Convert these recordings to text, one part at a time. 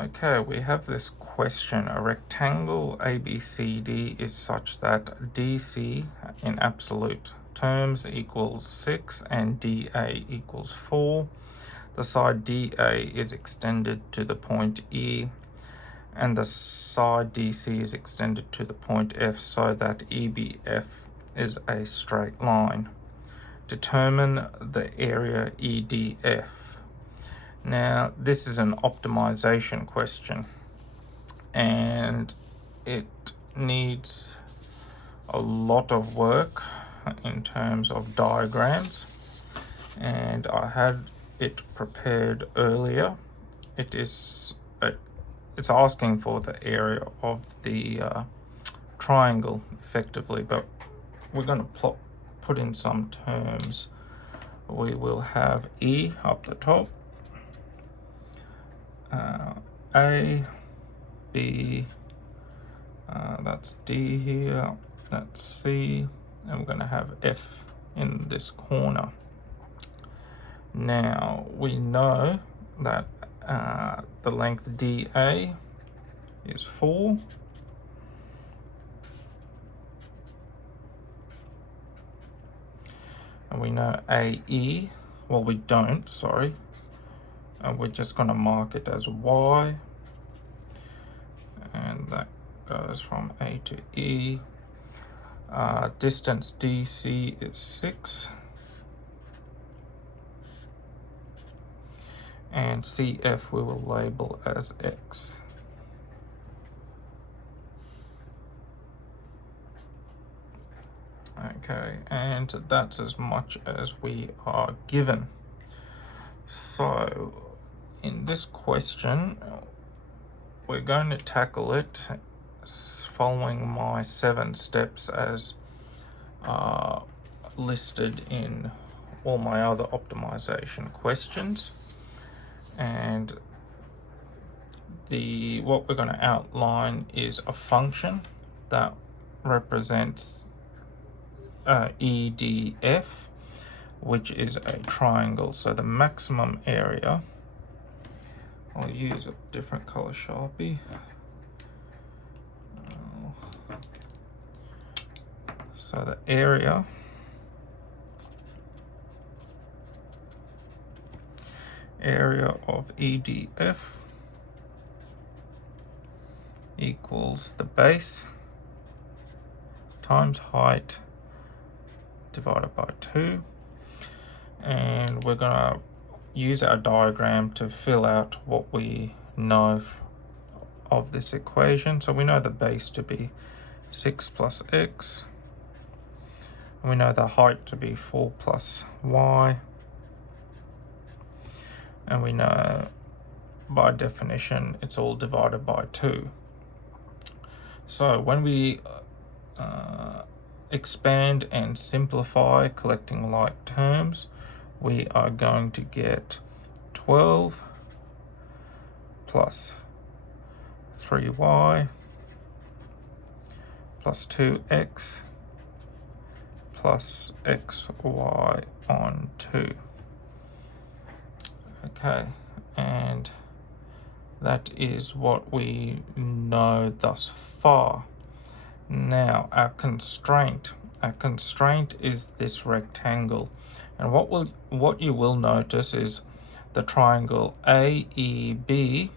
Okay, we have this question. A rectangle ABCD is such that DC in absolute terms equals 6 and DA equals 4. The side DA is extended to the point E and the side DC is extended to the point F so that EBF is a straight line. Determine the area EDF. Now, this is an optimization question and it needs a lot of work in terms of diagrams, and I had it prepared earlier. It's asking for the area of the triangle effectively, but we're going to put in some terms. We will have E up the top, A, B, that's D here, that's C, and we're going to have F in this corner. Now we know that the length DA is 4, and we know AE, well, we don't, sorry, and we're just going to mark it as Y, and that goes from A to E. Distance DC is 6, and CF we will label as X. Okay, and that's as much as we are given. So in this question, we're going to tackle it following my 7 steps as listed in all my other optimization questions. And what we're going to outline is a function that represents EDF, which is a triangle. So the maximum area, I'll use a different color Sharpie. So the area of EDF equals the base times height divided by 2. And we're going to use our diagram to fill out what we know of this equation. So we know the base to be 6 plus x. We know the height to be 4 plus y. And we know by definition it's all divided by 2. So when we expand and simplify, collecting like terms, we are going to get 12 plus 3y plus 2x plus xy on 2. Okay, and that is what we know thus far. Now our constraint is this rectangle, and what you will notice is the triangle AEB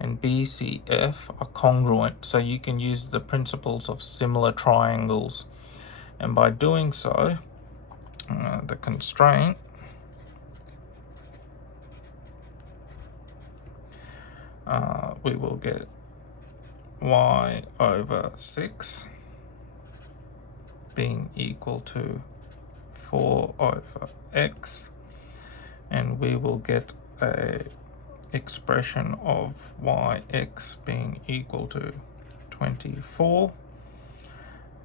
and BCF are congruent, so you can use the principles of similar triangles, and by doing so, the constraint we will get y over 6 being equal to 4 over x, and we will get a expression of yx being equal to 24,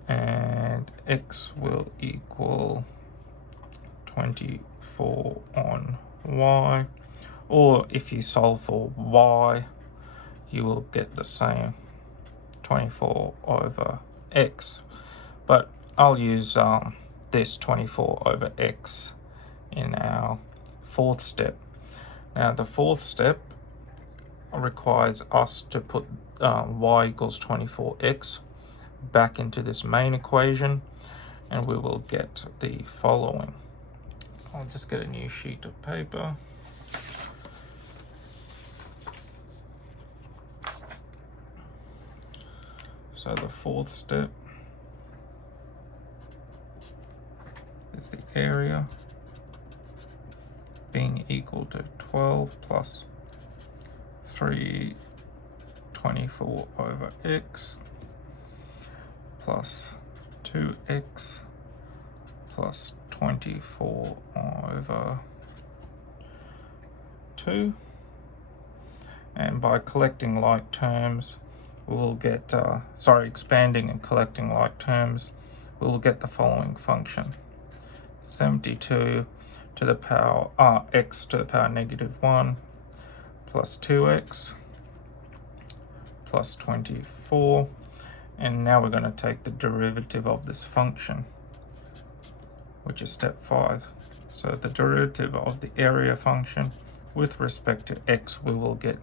and x will equal 24 on y, or if you solve for y, you will get the same 24 over x, but I'll use this 24 over x in our 4th step. Now the 4th step requires us to put y equals 24x back into this main equation, and we will get the following. I'll just get a new sheet of paper. So the fourth step is the area being equal to 12 plus 324 over x plus 2x plus 24 over 2. And by collecting like terms, we will get, expanding and collecting like terms, we will get the following function. 72 to the power, x to the power -1 plus 2x plus 24. And now we're going to take the derivative of this function, which is step 5. So the derivative of the area function with respect to x, we will get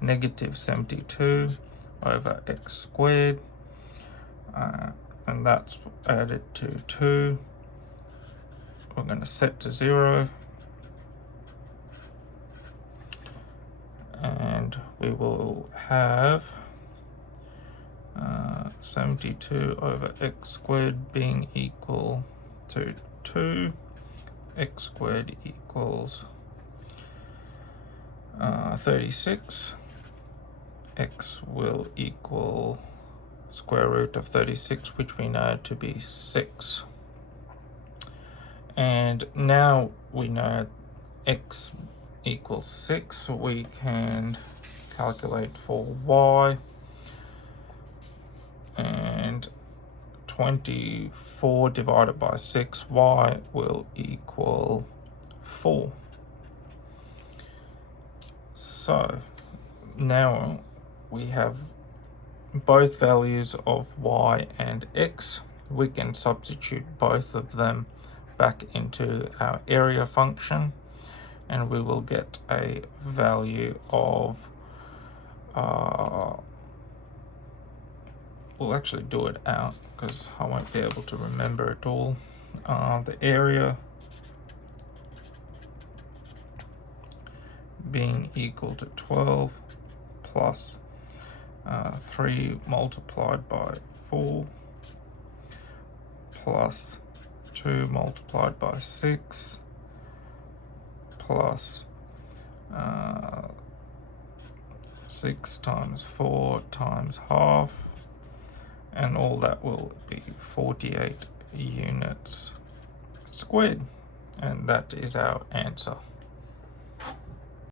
-72 over x squared, and that's added to 2. We're going to set to 0, and we will have 72 over x squared being equal to 2. X squared equals 36. X will equal square root of 36, which we know to be 6. And now we know x equals 6, so we can calculate for y, and 24 divided by 6, y will equal 4. So now we have both values of y and x. We can substitute both of them back into our area function, and we will get a value of, we'll actually do it out because I won't be able to remember it all. The area being equal to 12 plus 3 multiplied by 4 plus 2 multiplied by 6 plus 6 times 4 times half, and all that will be 48 units squared, and that is our answer.